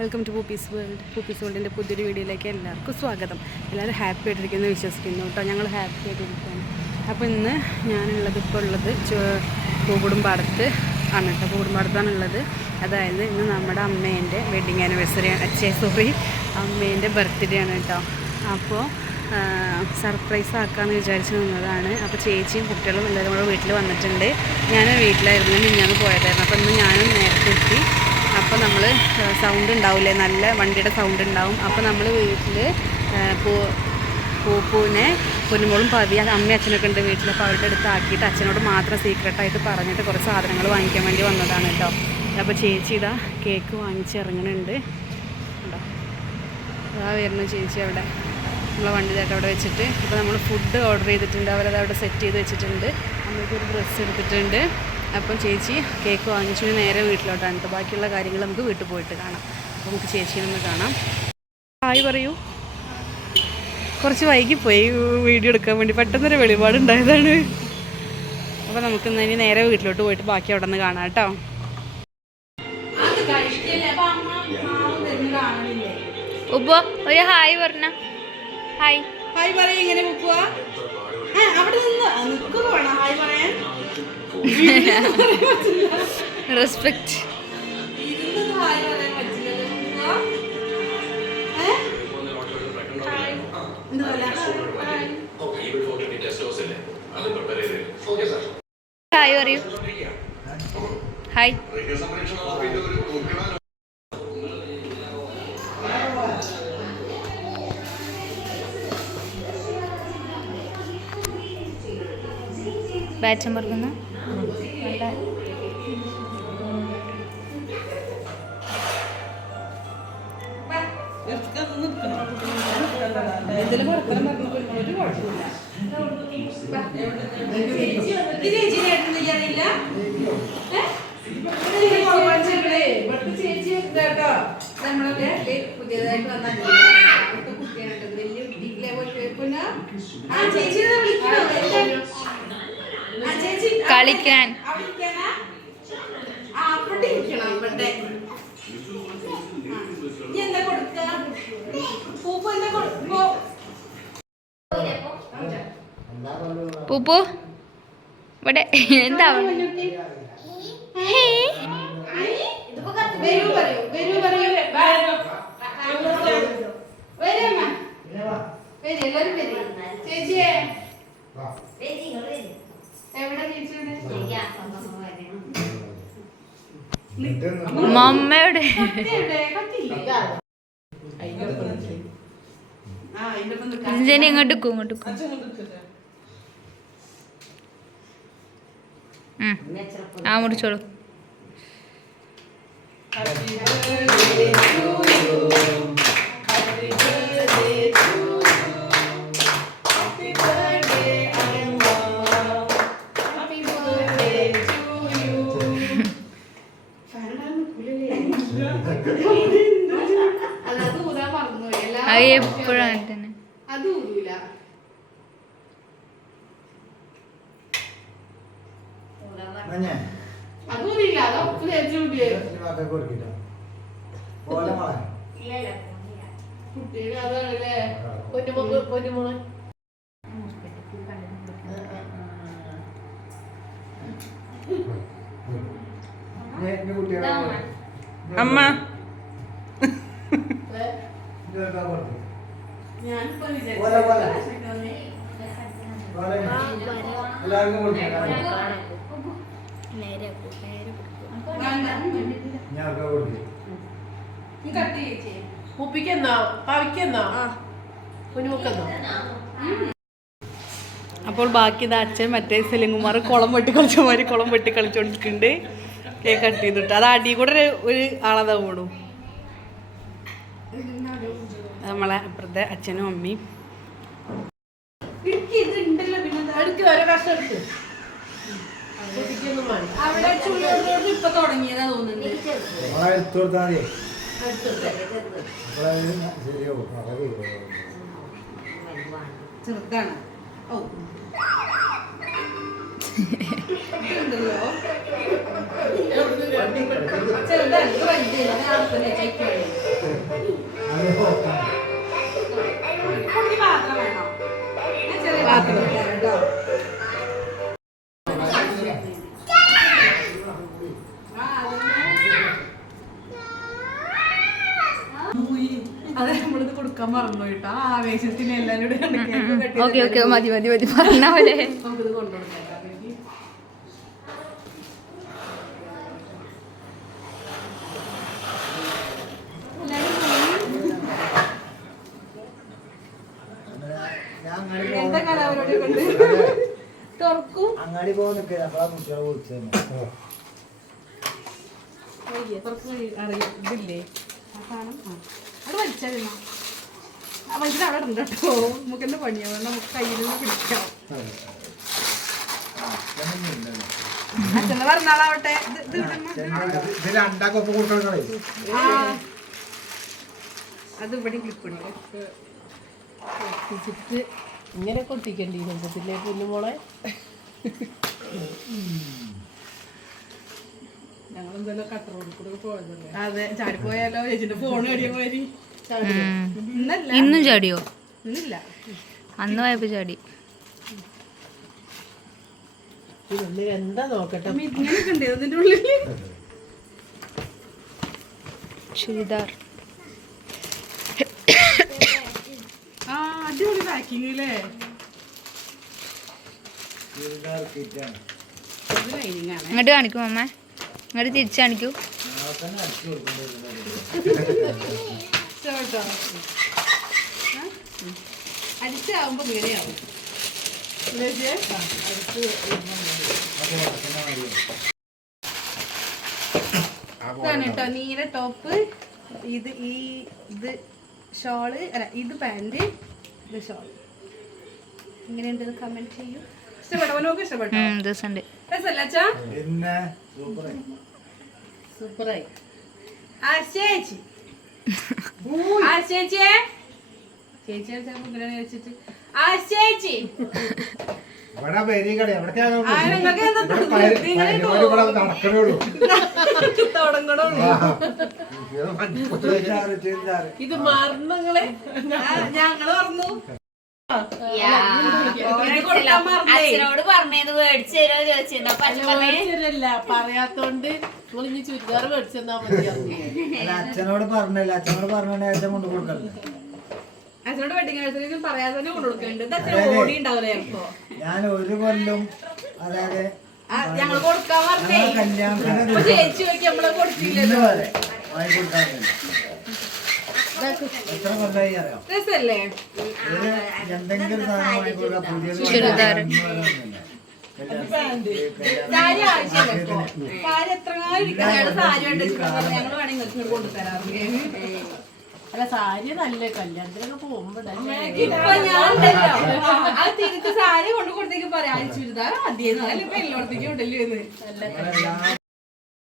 Welcome to Poopies world Poopies വേൾഡിന്റെ പുതിയൊരു വീഡിയോയിലേക്ക് എല്ലാവർക്കും സ്വാഗതം. എല്ലാവരും ഹാപ്പി ആയിട്ടിരിക്കുന്നു വിശ്വസിക്കുന്നു കേട്ടോ. ഞങ്ങൾ ഹാപ്പി ആയിട്ടിരിക്കുകയാണ്. അപ്പോൾ ഇന്ന് ഞാനുള്ളത് ഇപ്പോൾ ഉള്ളത് പൂകുടുംപാടത്ത് ആണ് കേട്ടോ. പൂകുടുംപാടത്താണ് ഉള്ളത് അതായത് ഇന്ന് നമ്മുടെ അമ്മേന്റെ വെഡിങ് ആനിവേഴ്സറി അച്ഛേ സോറി അമ്മേന്റെ ബർത്ത്ഡേ ആണ് കേട്ടോ. അപ്പോൾ സർപ്രൈസ് ആക്കാമെന്ന് വിചാരിച്ച് നിന്നതാണ്. അപ്പോൾ ചേച്ചിയും കുട്ടികളും എല്ലാവരും കൂടെ വീട്ടിൽ വന്നിട്ടുണ്ട്. ഞാൻ വീട്ടിലായിരുന്നു മിഞ്ഞാന്ന് പോയതായിരുന്നു. അപ്പോൾ ഇന്ന് ഞാനും നേരത്തെ എത്തി. അപ്പോൾ നമ്മൾ സൗണ്ട് ഉണ്ടാവില്ലേ നല്ല വണ്ടിയുടെ സൗണ്ട് ഉണ്ടാവും. അപ്പോൾ നമ്മൾ വീട്ടിൽ പൂ പൂപ്പൂവിനെ പൊന്നുമോളും പതി അമ്മയും അച്ഛനൊക്കെ ഉണ്ട് വീട്ടിൽ അപ്പോൾ അവരുടെ അടുത്ത് ആക്കിയിട്ട് അച്ഛനോട് മാത്രം സീക്രട്ടായിട്ട് പറഞ്ഞിട്ട് കുറച്ച് സാധനങ്ങൾ വാങ്ങിക്കാൻ വേണ്ടി വന്നതാണ് കേട്ടോ. അപ്പോൾ ചേച്ചി ഇതാ കേക്ക് വാങ്ങിച്ചിറങ്ങണുണ്ട് കേട്ടോ അതാ വരുന്നു ചേച്ചി അവിടെ. നമ്മളെ വണ്ടി ചേട്ടൻ അവിടെ വെച്ചിട്ട്. അപ്പോൾ നമ്മൾ ഫുഡ് ഓർഡർ ചെയ്തിട്ടുണ്ട്. അവരത് അവിടെ സെറ്റ് ചെയ്ത് വെച്ചിട്ടുണ്ട്. നമ്മൾക്കൊരു ഡ്രസ്സ് എടുത്തിട്ടുണ്ട്. അപ്പം ചേച്ചി കേക്ക് വാങ്ങിച്ചു നേരെ വീട്ടിലോട്ടാണ് കേട്ടോ. ബാക്കിയുള്ള കാര്യങ്ങൾ നമുക്ക് വീട്ടിൽ പോയിട്ട് കാണാം. അപ്പോൾ നമുക്ക് ചേച്ചിയെ ഒന്ന് കാണാം. ഹായ് പറയൂ. കുറച്ച് വൈകിപ്പോയി വീഡിയോ എടുക്കാൻ വേണ്ടി. പെട്ടെന്നൊരു വെളിപാടുണ്ടായതാണ്. അപ്പോൾ നമുക്ക് ഇന്ന് ഇനി നേരെ വീട്ടിലോട്ട് പോയിട്ട് ബാക്കി അവിടെ നിന്ന് കാണാം കേട്ടോ. ഉപ്പോ ഒരു ഹായ് പറഞ്ഞ. ഹായ്. ഹായ് പറയാ ഇങ്ങനെ ഉപ്പുവാ അവിടെ നിന്ന് നിൽക്കുക വേണം ഹായ് പറയാൻ. റെസ്പെക്ട്? ഹായ് പറയൂ ഹായ് ബാറ്റം പറഞ്ഞ വർത്തമാനം പറഞ്ഞപ്പോൾ ഒരു കുഴപ്പമില്ല. അറിയില്ല? ചേച്ചി ചേച്ചി കേട്ടോ നമ്മളെ വീട്ടിൽ പുതിയതായിട്ട് വന്ന കുട്ടിയാണ് കേട്ടോ. വലിയ കുട്ടിയില്ലേ പോയിട്ട് പിന്നെ ആ ചേച്ചിനെ വിളിക്കണോ ചേച്ചി കളിക്കാൻ. ആ അവിടെ ഇരിക്കണം ഇവിടെ ആ. ഇനി എന്താ കൊടുക്ക പൂപ്പ് എന്താ കൊടുക്കോ പൂപ്പു ഇവിടെ എന്താ ഹേ വരൂ പറയൂ വരൂ പറയൂ വരൂ അമ്മ വരൂ എല്ലാരും വരൂ ചേച്ചിയെ എവിടെ ചേച്ചിയുടെ മമ്മയുടെ കത്തി എവിടെ കത്തിയില്ലേ ആ ഇതിന്റെ ഇവിടെ. എന്താ മമ്മയുടെ. ഇങ്ങോട്ട് ഇങ്ങോട്ട് ആ മുറിച്ചോളൂ. മഞ്ഞ അത് ഊതിയില്ല അത് ഉപ്പ് തേച്ച് ഊതിയേ മക്കൾ കൊടുക്കില്ല പോലെ മോളെ? കുട്ടിയുടെ അതാണല്ലേ പൊന്നുമോക്ക് പൊന്നുമോൻ കുട്ടികളെ അമ്മ. എല്ലാവർക്കും കൊടുക്കില്ല ഉപ്പിക്കെന്നോ പവിക്കെന്നോ? കുഞ്ഞുമുക്കെന്നോ? അപ്പോൾ ബാക്കി ഇത് അച്ഛൻ മറ്റേ സെലിംകുമാർ കുളം വെട്ടി കളിച്ചമാര് കുളം വെട്ടി കളിച്ചോണ്ടിരിക്കുന്നുണ്ട് കേക്ക് കട്ട് ചെയ്തിട്ട്. അത് അടി കൂടെ ഒരു ഒരു ആളതാ ഓടും നമ്മളെ അപ്പുറത്തെ അച്ഛനും അമ്മയും. എടുക്ക് ഓരോ കഷ്ണം എടുക്ക് അവിടെ ചുള്ളോട് ഇപ്പൊ തുടങ്ങിയതാ തോന്നുന്നുണ്ട്. മോളെ എടുത്തു കൊടുത്താൽ മതി മോളെ ശരിയാവും. ചെറുതാണ്. ഓ. ചെറുതാണ്. പാത്രം വേണോ. ചെറിയ പാത്രം തരാം കേട്ടോ അതെ നമ്മളിത് കൊടുക്കാൻ മറന്നു കേട്ടോ ആ ആവേശത്തിന് എല്ലാവരും ഓക്കെ ഓക്കെ മതി മതി മതി പറഞ്ഞ പോലെ അങ്ങാടി നിൽക്കുക അപ്പോഴാ കുട്ടികളെ വിളിച്ചു വയ്യ, തുറക്ക് അറിയാം. ഇതില്ലേ? ആ സാധനം അത് വലിച്ചാൽ ഉണ്ട് കേട്ടോ. നമുക്ക് പണിയാവും നമുക്ക് കയ്യിൽ നിന്ന് പിടിക്കാം. അച്ഛനെ പറഞ്ഞാളാവട്ടെ. അത് ഇവിടെ ഇങ്ങനെ കൊട്ടിക്കണ്ടി ബന്ധത്തിലെ പൊന്നുമോളെ? ഞങ്ങൾ എന്തായാലും കട്ടർ റോഡിൽ കൂടെ പോയതല്ലേ? അതെ ചാടിപ്പോയാലോ? ചേച്ചിന്റെ ഫോൺ ഇന്നല്ല. ഇന്നും ചാടിയോ? ഇന്നില്ല. അന്ന് പോയപ്പോ ചാടി. ഇതൊന്ന് എന്താ നോക്കട്ടെ? അമ്മ ഇങ്ങനെയൊക്കെ ഉണ്ട് അതിന്റെ ഉള്ളിൽ ചുരിദാർ. ആ അടിപൊളി പാക്കിംഗ് അല്ലേ? ഇങ്ങോട്ട് കാണിക്കും അമ്മ? ഇങ്ങോട്ട് തിരിച്ചു കാണിക്കൂ. അടിച്ചാവുമ്പോ ഇങ്ങനെയാവും ഇതാണ് കേട്ടോ നീല ടോപ്പ്. ഇത് ഈ ഇത് ഷോൾ അല്ല ഇത് പാന്റ് ഇത് ഷോൾ. ഇങ്ങനെയുണ്ട് കമന്റ് ചെയ്യൂ. ഇഷ്ടപ്പെട്ടോ? നോക്ക് ഇഷ്ടപ്പെട്ടോ? ദിവസമുണ്ട് സൂപ്പറായി. ആ ചേച്ചി. ചേച്ചിയെ. വെച്ചിട്ട്. ചേച്ചി. ഇവിടെ കട? ഇത് മറന്നങ്ങളെ ഞങ്ങൾ മറന്നേ. അച്ഛനോട് പറഞ്ഞത് മേടിച്ചു തരുമോ ചോദിച്ചിട്ടുണ്ടോ അപ്പൊ അച്ഛൻ പറഞ്ഞു മേടിച്ചതല്ല പറയാത്തോണ്ട് നിങ്ങൾ ഇനി ചുരിദാർ മേടിച്ചെന്നാ മതി അച്ഛനോട് പറഞ്ഞില്ല. അച്ഛനോട് പറഞ്ഞ അച്ഛൻ കൊണ്ടു കൊടുക്കല്ലേ അച്ഛനോട് വെഡിങ് ആഴ്ചയിലും പറയാതെ തന്നെ ഇത് അച്ഛൻ ഓടി ഉണ്ടാവില്ല ചിലപ്പോ. ഞാൻ ഒരു കൊല്ലം അതായത് ഞങ്ങൾ ഞങ്ങൾ കൊടുക്കാൻ പറഞ്ഞേ. ചേച്ചി നോക്കി നമ്മളെ കൊടുത്തില്ലല്ലോ. രസല്ലേ. സാരി ആവശ്യമില്ല ഇപ്പൊ. സാരി സാരി വേണമെങ്കിൽ നിങ്ങൾക്ക് ഇങ്ങോട്ട് അല്ല സാരി നല്ല കല്യാണത്തിനൊക്കെ പോകുമ്പോ ഇപ്പൊ ഞാൻ ഉണ്ടല്ലോ. ആ തിരിച്ച് സാരി കൊണ്ട് കൊടുത്തേക്ക് പറയാം. ആ ചുരിദാർ മതിയെന്ന്. അല്ല ഇപ്പൊ എല്ലായിടത്തേക്കും ഉണ്ടല്ലോ എന്ന്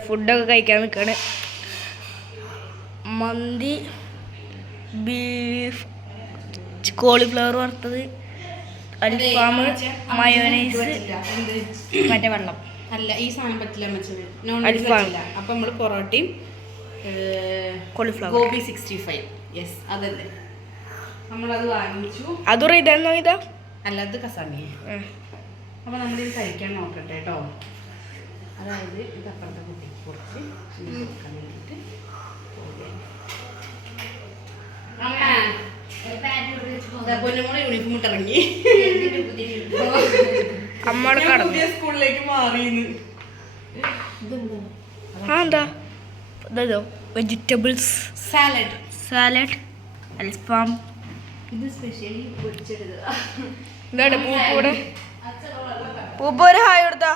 ഫുഡൊക്കെ കഴിക്കാൻ നിൽക്കാണ് മന്തി ബീഫ് കോളിഫ്ലവർ വറുത്തത് അൽഫാം മയോനൈസ് മറ്റേ വെള്ളം. അല്ല ഈ സാധനം പറ്റില്ല നോൺ അൽഫാം. അപ്പൊ നമ്മൾ പൊറോട്ടയും cauliflower gobi sixty five yes അതല്ലേ നമ്മളത് വാങ്ങിച്ചു. അതും ഇതാണോ ഇതാ? അല്ല അത് കസാണി അപ്പൊ നമ്മളിത് കഴിക്കാൻ നോക്കട്ടെ കേട്ടോ. അതായത് ഇത് അപ്പുറത്തെ കുട്ടിക്ക് കുറച്ച് കൊടുക്കാൻ വേണ്ടിയിട്ട് പോവുകയാണ്. അമ്മ, ദാ പൊന്നുമോളെ യൂണിഫോം ഇട്ടിറങ്ങി അമ്മയുടെ ഞാൻ കടന്നു. പുതിയ സ്കൂളിലേക്ക് മാറിയെന്ന് ആ എന്താ? ഇതോ വെജിറ്റബിൾസ്. സാലഡ് സാലഡ് അൽഫാം. ഇത് സ്പെഷ്യലി എന്താണ് പൂപ്പൂടെ പൂപ്പ ഒരു ഹായ് കൊടുത്താ.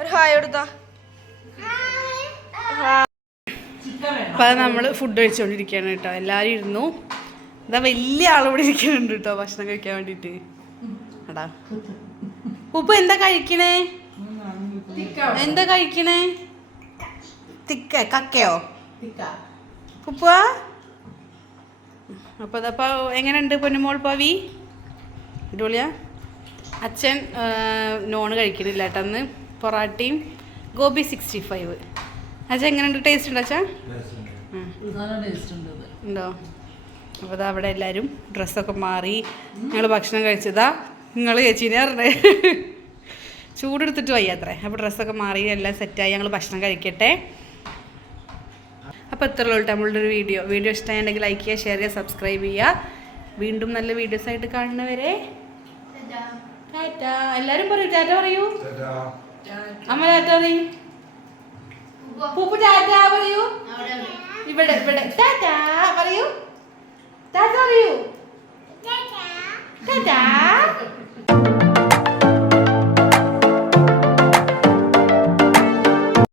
ഒരു ഹായ് കൊടുത്താ. അപ്പോൾ അത് നമ്മൾ ഫുഡ് കഴിച്ചുകൊണ്ടിരിക്കുകയാണ് കേട്ടോ. എല്ലാവരും ഇരുന്നു. ഇതാ വലിയ ആളിവിടെ ഇരിക്കുന്നുണ്ട് കേട്ടോ ഭക്ഷണം കഴിക്കാൻ വേണ്ടിട്ട് അടാ ഉപ്പ എന്താ കഴിക്കണേ? എന്താ കഴിക്കണേ? തിക്ക കക്കയോ? ഉപ്പ അപ്പൊ അതപ്പോ എങ്ങനെയുണ്ട് പൊന്നുമോൾ പവി? അടിപൊളിയാ. അച്ഛൻ നോൺ കഴിക്കണില്ല കേട്ടോ അന്ന്. പൊറാട്ടയും ഗോപി സിക്സ്റ്റി ഫൈവ് അച്ഛൻ എങ്ങനെയുണ്ട്? ടേസ്റ്റ് ഉണ്ടോ അച്ഛാ? ഉണ്ടോ? അപ്പോൾ അതാ അവിടെ എല്ലാവരും ഡ്രസ്സൊക്കെ മാറി. ഞങ്ങൾ ഭക്ഷണം കഴിച്ചതാ. നിങ്ങൾ ചേച്ചീനെ പറഞ്ഞേ. ചൂടെടുത്തിട്ട് വയ്യാത്രേ. അപ്പോൾ ഡ്രസ്സൊക്കെ മാറി എല്ലാം സെറ്റായി ഞങ്ങൾ ഭക്ഷണം കഴിക്കട്ടെ. അപ്പോൾ ഇത്ര ഉള്ളൂ നമ്മളുടെ ഒരു വീഡിയോ. വീഡിയോ ഇഷ്ടമായിട്ടുണ്ടെങ്കിൽ ലൈക്ക് ചെയ്യുക ഷെയർ ചെയ്യുക സബ്സ്ക്രൈബ് ചെയ്യുക. വീണ്ടും നല്ല വീഡിയോസ് ആയിട്ട് കാണുന്നവരെ. ടാറ്റ. എല്ലാവരും പറയൂ. ടാറ്റ പറയൂ. അമ്മ ടാറ്റ പറയൂ. പൂപ്പ് ടാറ്റ പറയൂ. ഇവിടെ ഇവിടെ. ടാറ്റ പറയൂ. ടാറ്റ പറയൂ ടാറ്റ